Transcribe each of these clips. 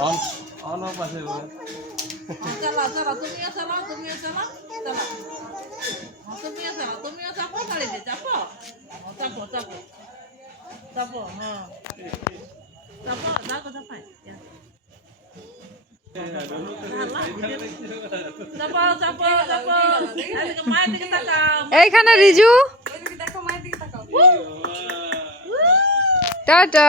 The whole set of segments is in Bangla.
অন অন অফ আছে চালাও চালাও তুমিও চালাও তুমিও চালাও চালাও তুমিও চালাও তুমিও চাপো গাড়িতে চাপো চাপো চাপো চাপো হ্যাঁ চাপো যাও চাপাই চাপো চাপো চাপো মায়ের দিকে তাকাও এইখানে রিজু দেখো মায়ের দিকে তাকাও টাটা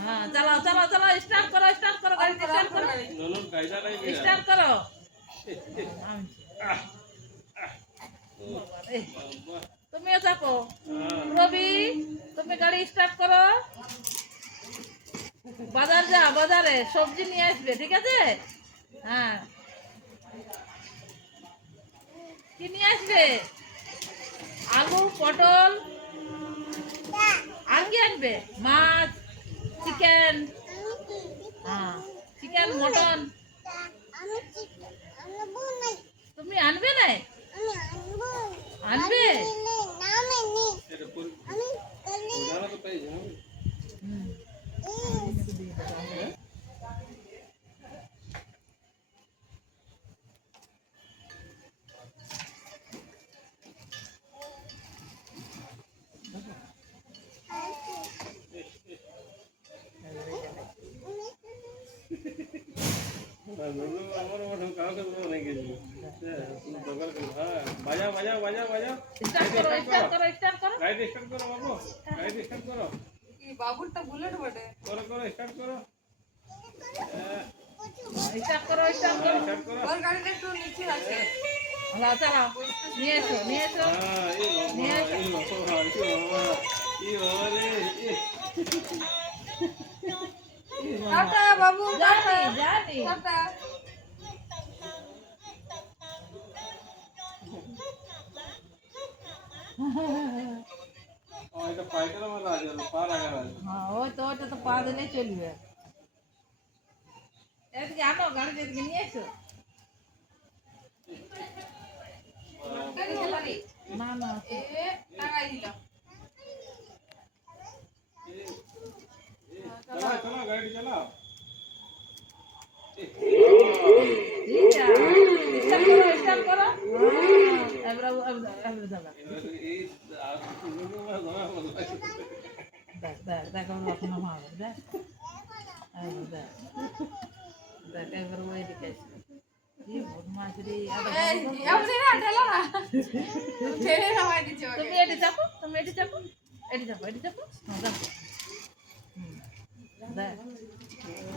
হ্যাঁ চালাও চালাও চালাও স্টার্ট করো গাড়ি স্টার্ট করো স্টার্ট করো তুমিও চাপো রবি তুমি গাড়ি স্টার্ট করো বাজার যা বাজারে সবজি নিয়ে আসবে ঠিক আছে হ্যাঁ কি নিয়ে আসবে আলু পটল আর কি আনবে মাছ চিকেন হ্যাঁ চিকেন মটন তুমি আনবে না আনবে বাজাও বাজাও বাজাও বাজাও স্টার্ট করো স্টার্ট করো স্টার্ট করো গাড়ি স্টার্ট করো বাবু গাড়ি স্টার্ট করো এই বাবুরটা বুলেট বটে করো করো স্টার্ট করো স্টার্ট করো স্টার্ট করো স্টার্ট করো ওর গাড়িটা একটু নিচে আছে হ্যালো চালাও নিয়ে এসো নিয়ে এসো হ্যাঁ এই বাবা এই বাবা রে টাটা বাবু টাটা জানি টাটা এটা পাইকার মালা আছে পা লাগা আছে হ্যাঁ ওই তো ওটা তো পা দিলে চলবে এদিকে আনো গাড়ি এদিকে নিয়ে এসো না না টাকাই দিলাম চালাও চালাও গাড়ি চালাও স্টার্ট করো এবারে দাদা দেখ দেখ দেখ আমরা এখন হবে দেখ দেখ দেখ এবার ওই দিকে কি বদমাশ রে তুমি এটি চাপো তুমি এটি চাপো এটি চাপো এটি চাপো চাপো দেখ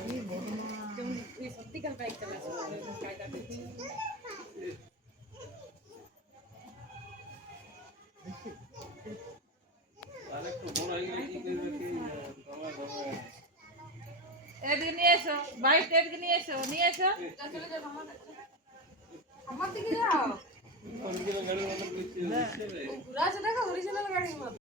কি বদমাশ তুমি সত্যিকার বাইক চালাচ্ছো কায়দা দিচ্ছি আরেকটু বড় হয়ে গেলে কি করবে কি বাবা বাবা এদিকে নিয়ে এসো বাইক এদিকে নিয়ে এসো আমার দিকে যাও অরিজিনাল গাড়ির মতো ঘুরা আছে দেখো অরিজিনাল গাড়ির মতো